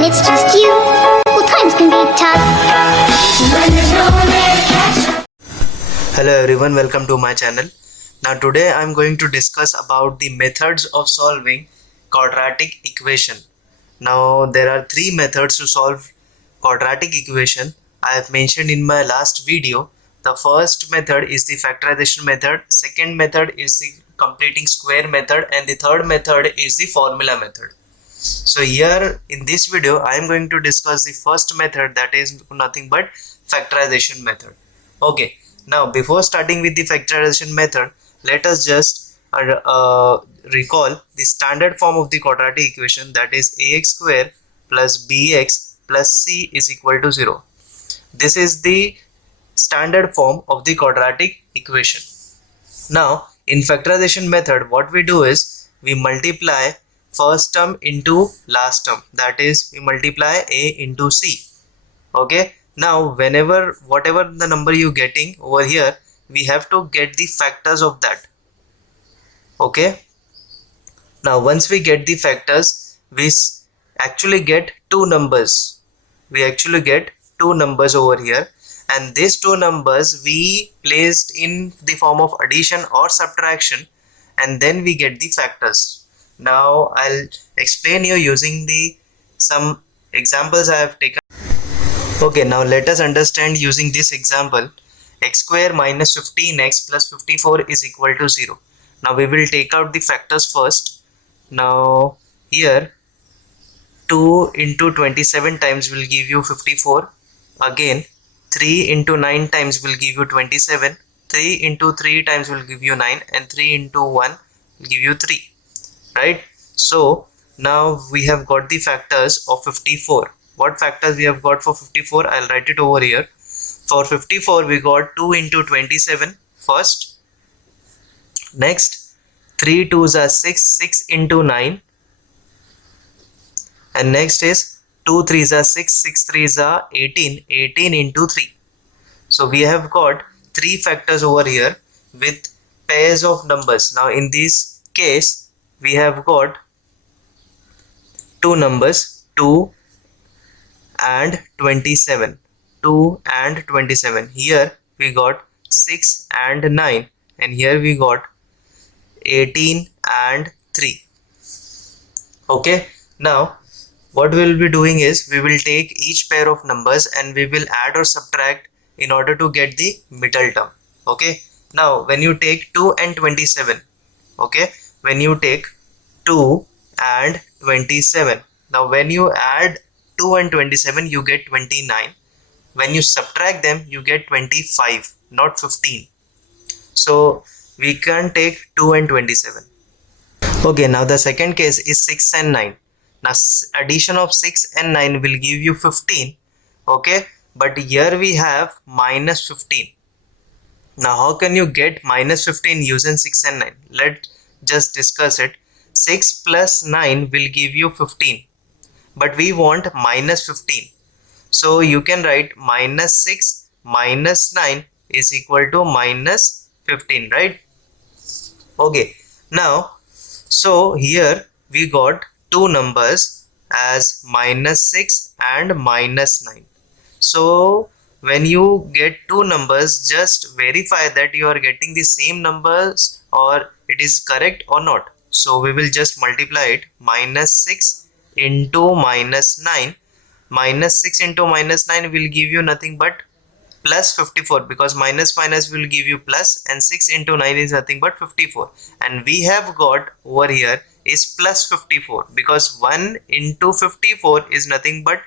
when it's just you. Well, times can be tough. When there's no one there to catch up. Hello everyone, welcome to my channel. Now today I am going to discuss about the methods of solving quadratic equation. Now there are three methods to solve quadratic equation. I have mentioned in my last video. The first method is the factorization method, second method is the completing square method, and the third method is the formula method. So here in this video I am going to discuss the first method, that is nothing but factorization method. Okay, now before starting with the factorization method, let us just recall the standard form of the quadratic equation, that is ax square plus bx plus c is equal to 0. This is the standard form of the quadratic equation. Now in factorization method, what we do is we multiply first term into last term, that is we multiply a into c. Okay, now whatever the number you getting over here, we have to get the factors of that. Okay, now once we get the factors, we actually get two numbers. We actually get two numbers over here, and these two numbers we placed in the form of addition or subtraction, and then we get the factors. Now I'll explain you using some examples I have taken. Okay, now let us understand using this example. X square minus 15x plus 54 is equal to 0. Now we will take out the factors first. Now here 2 into 27 times will give you 54. Again 3 into 9 times will give you 27. 3 into 3 times will give you 9, and 3 into 1 will give you 3. Right? So now we have got the factors of 54. What factors we have got for 54? I'll write it over here. For 54 we got 2 into 27 first. Next 3 2s are 6, 6 into 9. And next is 2 3s are 6, 6 3s are 18, 18 into 3. So we have got three factors over here with pairs of numbers. Now in this case we have got two numbers, 2 and 27. 2 and 27. Here we got 6 and 9, and here we got 18 and 3. Okay, now what we will be doing is we will take each pair of numbers and we will add or subtract in order to get the middle term. Okay, now when you take 2 and 27, okay, when you take 2 and 27, now when you add 2 and 27 you get 29. When you subtract them you get 25, not 15. So we can take 2 and 27. Okay, now the second case is 6 and 9. Now addition of 6 and 9 will give you 15. Okay, but here we have minus 15. Now how can you get minus 15 using 6 and 9? Let's just discuss it. 6 plus 9 will give you 15, but we want minus 15. So you can write minus 6 minus 9 is equal to minus 15, right? Okay, now so here we got two numbers as minus 6 and minus 9. So when you get two numbers, just verify that you are getting the same numbers or it is correct or not. So we will just multiply it. Minus 6 into minus 9. Minus 6 into minus 9 will give you nothing but plus 54, because minus minus will give you plus, and 6 into 9 is nothing but 54. And we have got over here is plus 54, because 1 into 54 is nothing but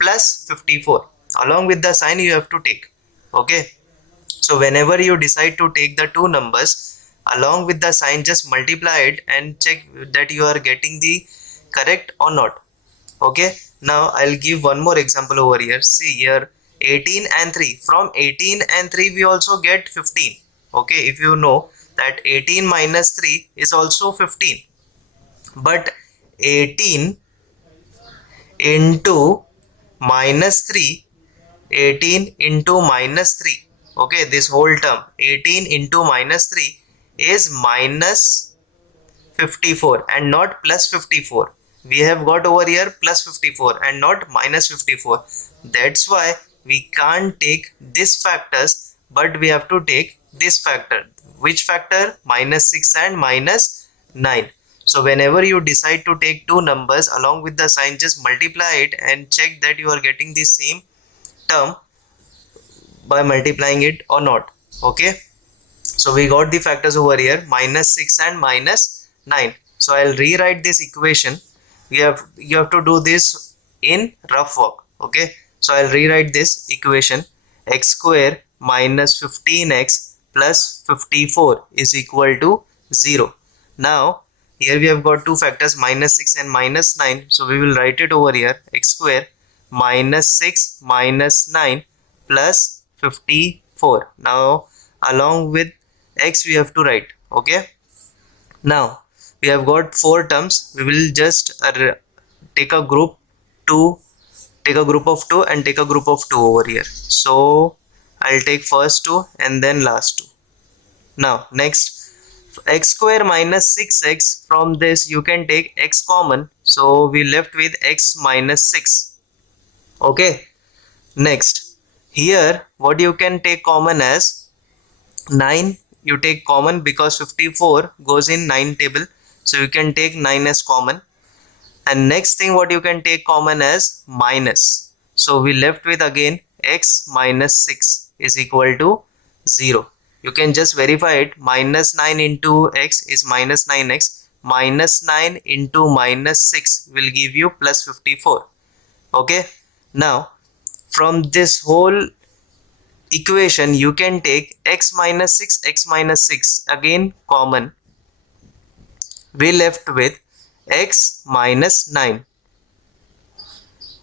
plus 54. Along with the sign you have to take. Okay, so whenever you decide to take the two numbers, along with the sign just multiply it and check that you are getting the correct or not. Okay, now I'll give one more example over here. See here, 18 and 3. From 18 and 3 we also get 15. Okay, if you know that 18 minus 3 is also 15, but 18 into minus 3, 18 into minus 3, okay, this whole term 18 into minus 3 is minus 54 and not plus 54. we have got over here plus 54 and not minus 54. That's why we can't take this factors, but we have to take this factor. Which factor? Minus 6 and minus 9. So whenever you decide to take two numbers along with the sign, just multiply it and check that you are getting the same term by multiplying it or not. Okay, so we got the factors over here, minus 6 and minus 9. So I'll rewrite this equation. You have to do this in rough work. Okay, so I'll rewrite this equation. X square minus 15x plus 54 is equal to 0. Now here we have got two factors, minus 6 and minus 9. So we will write it over here. X square minus 6 minus 9 plus 54. Now along with x we have to write. Okay, now we have got four terms. We will just take a group of two and take a group of two over here. So I'll take first two and then last two. Now next, x square minus 6x, from this you can take x common, so we left with x minus 6. Okay, next here what you can take common as 9. You take common because 54 goes in 9 table, so you can take 9 as common. And next thing what you can take common as minus, so we left with again x minus 6 is equal to 0. You can just verify it. Minus 9 into x is minus 9x. Minus 9 into minus 6 will give you plus 54. Okay, now from this whole equation you can take x minus 6 again common. We left with x minus 9.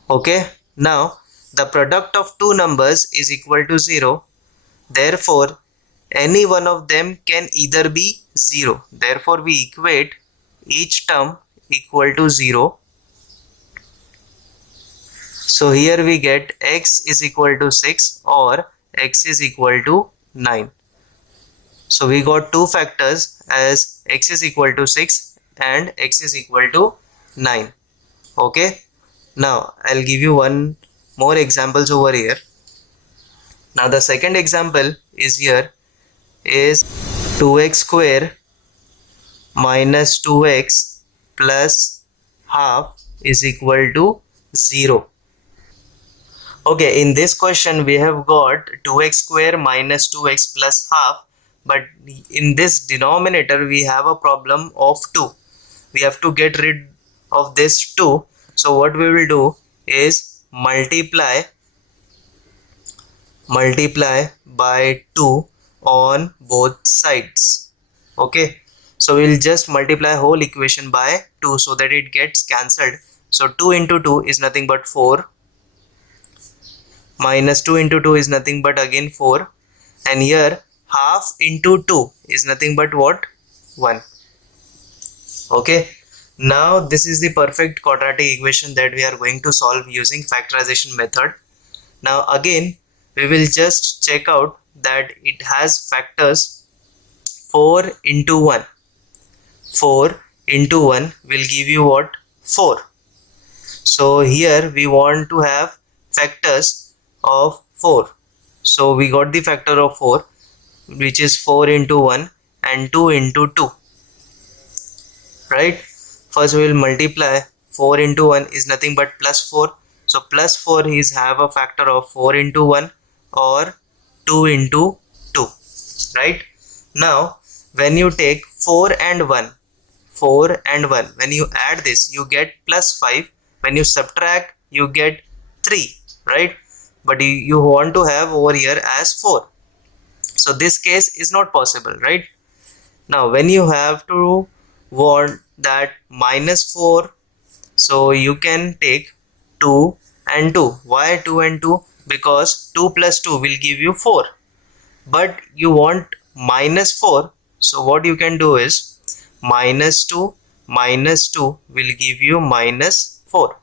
Okay, now the product of two numbers is equal to 0. Therefore any one of them can either be 0. Therefore we equate each term equal to 0. So here we get x is equal to 6 or x is equal to 9. So we got two factors as x is equal to 6 and x is equal to 9. Okay, now I'll give you one more examples over here. Now the second example is here is 2x square minus 2x plus half is equal to 0. Okay, in this question we have got 2x square minus 2x plus half, but in this denominator we have a problem of 2. We have to get rid of this 2. So what we will do is multiply by 2 on both sides. Okay, so we'll just multiply whole equation by 2 so that it gets cancelled. So 2 into 2 is nothing but 4, minus 2 into 2 is nothing but again 4, and here half into 2 is nothing but what? 1. Okay, now this is the perfect quadratic equation that we are going to solve using factorization method. Now again we will just check out that it has factors 4 into 1. 4 into 1 will give you what? 4. So here we want to have factors of 4. So we got the factor of 4, which is 4 into 1 and 2 into 2. Right? First we will multiply. 4 into 1 is nothing but plus 4. So plus 4 is have a factor of 4 into 1 or 2 into 2. Right? Now when you take 4 and 1, when you add this you get plus 5. When you subtract you get 3. Right? But you want to have over here as 4. So this case is not possible. Right? Now when you have to want that minus 4, so you can take 2 and 2. Why 2 and 2? Because 2 plus 2 will give you 4, but you want minus 4. So what you can do is minus 2 will give you minus 4.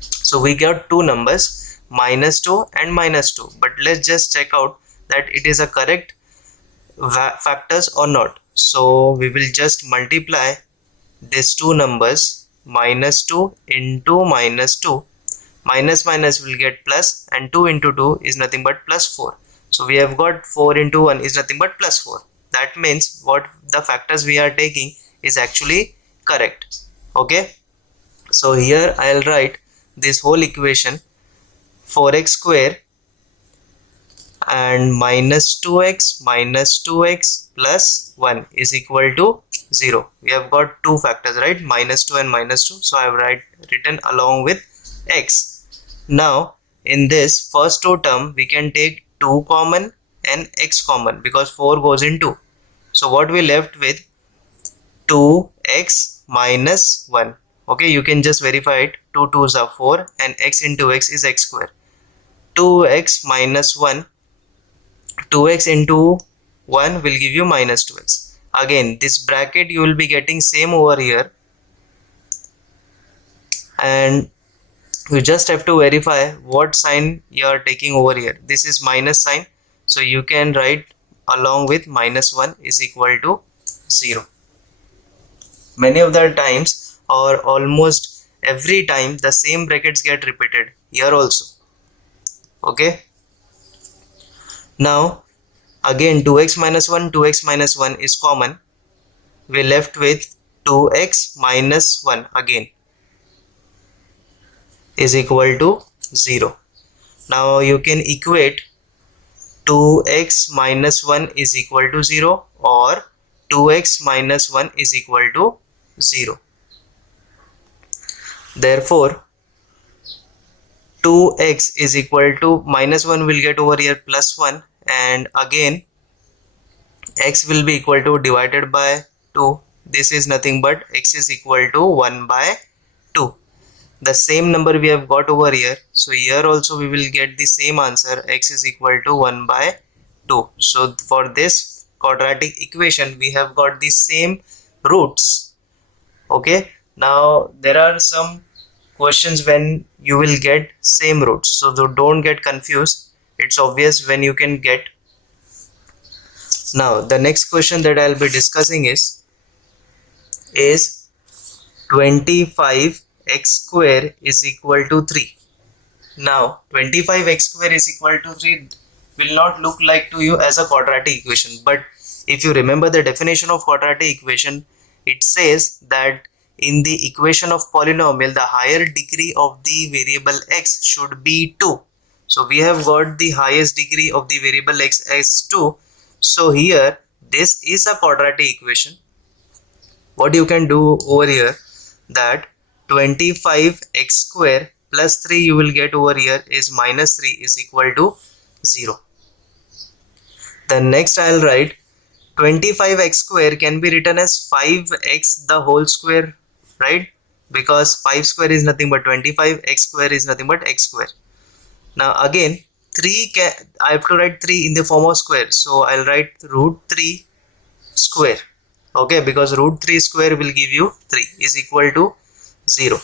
So we got two numbers, minus 2 and minus 2, but let's just check out that it is a correct factors or not. So we will just multiply these two numbers minus 2 into minus 2. Minus minus will get plus, and 2 into 2 is nothing but plus 4. So we have got 4 into 1 is nothing but plus 4. That means what the factors we are taking is actually correct. Okay. So here I'll write this whole equation, 4x square and minus 2x plus 1 is equal to 0. We have got two factors, right? Minus 2 and minus 2. So I have written along with x. Now in this first two term we can take 2 common and x common because 4 goes in 2. So what we left with 2x minus 1. Okay, you can just verify it. 2 2s are 4 and x into x is x square. 2x minus 1, 2x into 1 will give you minus 2x. Again, this bracket you will be getting same over here, and you just have to verify what sign you are taking over here. This is minus sign, so you can write along with minus 1 is equal to 0. Many of the times or almost every time the same brackets get repeated here also. Okay. Now again 2x minus 1 is common. We left with 2x minus 1 again is equal to 0. Now you can equate 2x minus 1 is equal to 0 or 2x minus 1 is equal to 0. Therefore 2x is equal to minus 1 will get over here plus 1, and again x will be equal to divided by 2. This is nothing but x is equal to 1 by 2. The same number we have got over here, so here also we will get the same answer, x is equal to 1 by 2. So for this quadratic equation we have got the same roots. Okay, now there are some questions when you will get same roots, so don't get confused. It's obvious when you can get. Now the next question that I'll be discussing is 25x square is equal to 3. Now 25x square is equal to 3 will not look like to you as a quadratic equation, but if you remember the definition of quadratic equation, it says that in the equation of polynomial the higher degree of the variable x should be 2. So we have got the highest degree of the variable x as 2. So here this is a quadratic equation. What you can do over here, that 25x square plus 3 you will get over here is minus 3 is equal to 0. Then next I'll write 25x square can be written as 5x the whole square, right? Because 5 square is nothing but 25, x square is nothing but x square. Now again I have to write 3 in the form of square, so I'll write root 3 square. Okay, because root 3 square will give you 3 is equal to 0.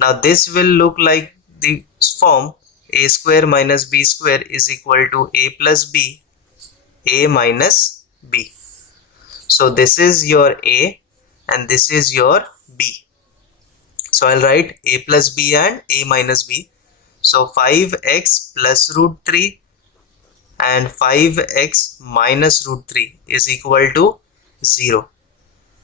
Now this will look like the form a square minus b square is equal to a plus b, a minus b. So this is your a and this is your b. So I'll write a plus b and a minus b. So 5x plus root 3 and 5x minus root 3 is equal to 0.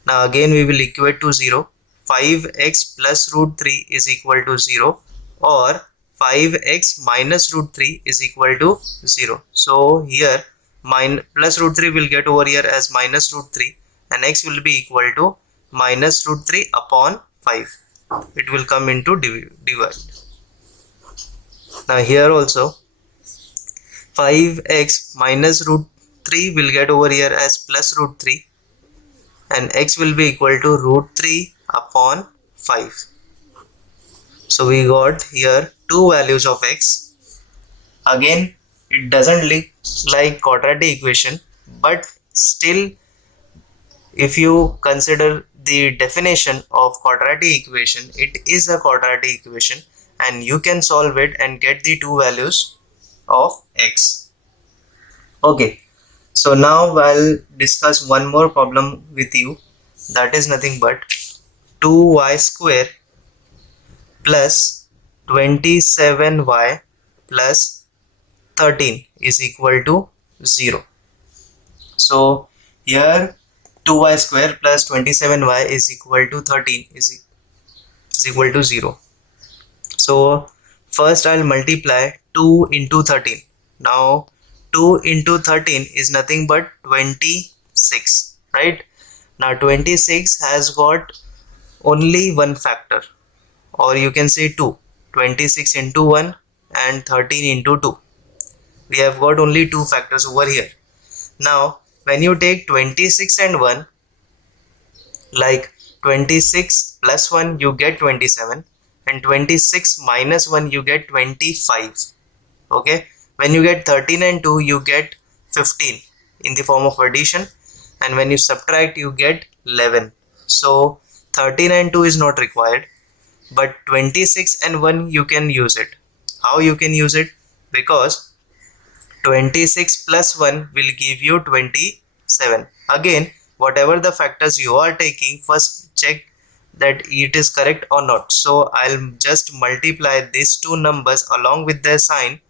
Now again we will equate to 0. 5x plus root 3 is equal to 0 or 5x minus root 3 is equal to 0. So here plus root 3 will get over here as minus root 3 and x will be equal to minus root 3 upon 5. It will come into divide. Now here also 5x minus root 3 will get over here as plus root 3 and x will be equal to root 3 upon 5. So we got here two values of x. Again it doesn't look like quadratic equation, but still if you consider the definition of quadratic equation, it is a quadratic equation and you can solve it and get the two values of x. Okay, so now I'll discuss one more problem with you, that is nothing but 2y square plus 27y plus 13 is equal to 0. So here 2y square plus 27y is equal to 13 is equal to 0. So first I'll multiply 2 into 13. Now 2 into 13 is nothing but 26, right? Now 26 has got only one factor, or you can say 2. 26 into 1 and 13 into 2. We have got only two factors over here. Now when you take 26 and 1, like 26 plus 1 you get 27, and 26 minus 1 you get 25. Okay, when you get 13 and 2 you get 15 in the form of addition, and when you subtract you get 11. So 13 and 2 is not required, but 26 and 1 you can use it. How you can use it? Because 26 plus 1 will give you 27. Again, whatever the factors you are taking, first check that it is correct or not. So I'll just multiply these two numbers along with their sign.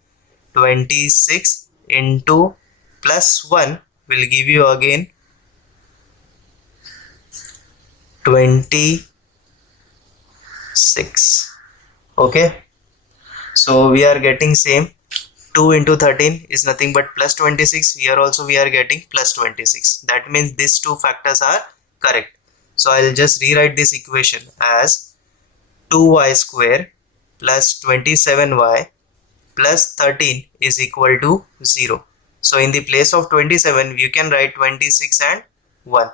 26 into plus 1 will give you again 26. Okay, so we are getting same. 2 into 13 is nothing but plus 26. Here also we are getting plus 26. That means these two factors are correct. So I'll just rewrite this equation as 2y square plus 27y plus 13 is equal to 0. So in the place of 27 you can write 26 and 1.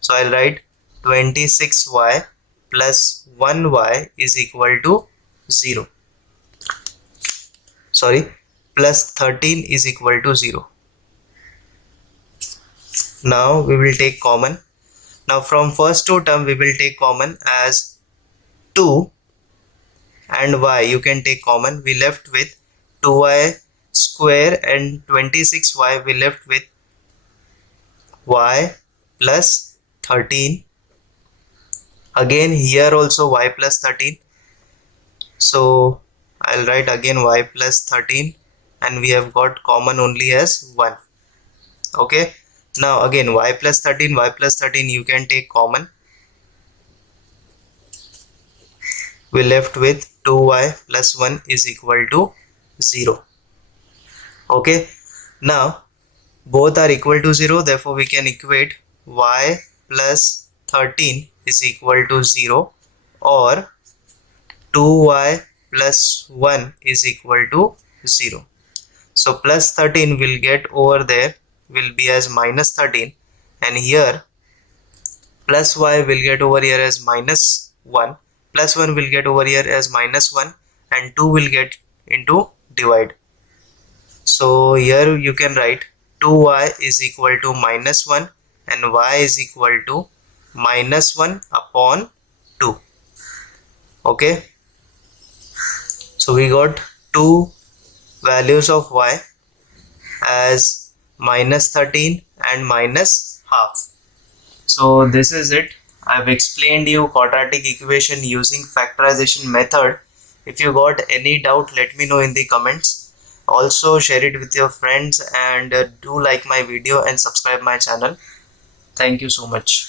So I'll write 26y plus 1y is equal to 0. Sorry, plus 13 is equal to 0. Now we will take common. Now from first two term we will take common as 2 and y you can take common. We left with 2y square and 26y. We left with y plus 13. Again here also y plus 13. So I'll write again y plus 13, and we have got common only as 1. Okay, now again y plus 13 you can take common. We left with 2y plus 1 is equal to 0. Okay, now both are equal to 0, therefore we can equate y plus 13 is equal to 0, or 2y plus 1 is equal to 0. So plus 13 will get over there will be as minus 13, and here plus y will get over here as minus 1, plus 1 will get over here as minus 1, and 2 will get into divide. So here you can write 2y is equal to minus 1 and y is equal to minus 1 upon 2. Okay, so we got two values of y as minus 13 and minus half. So this is it. I've explained you quadratic equation using factorization method. If you got any doubt, let me know in the comments. Also share it with your friends, and do like my video and subscribe my channel. Thank you so much.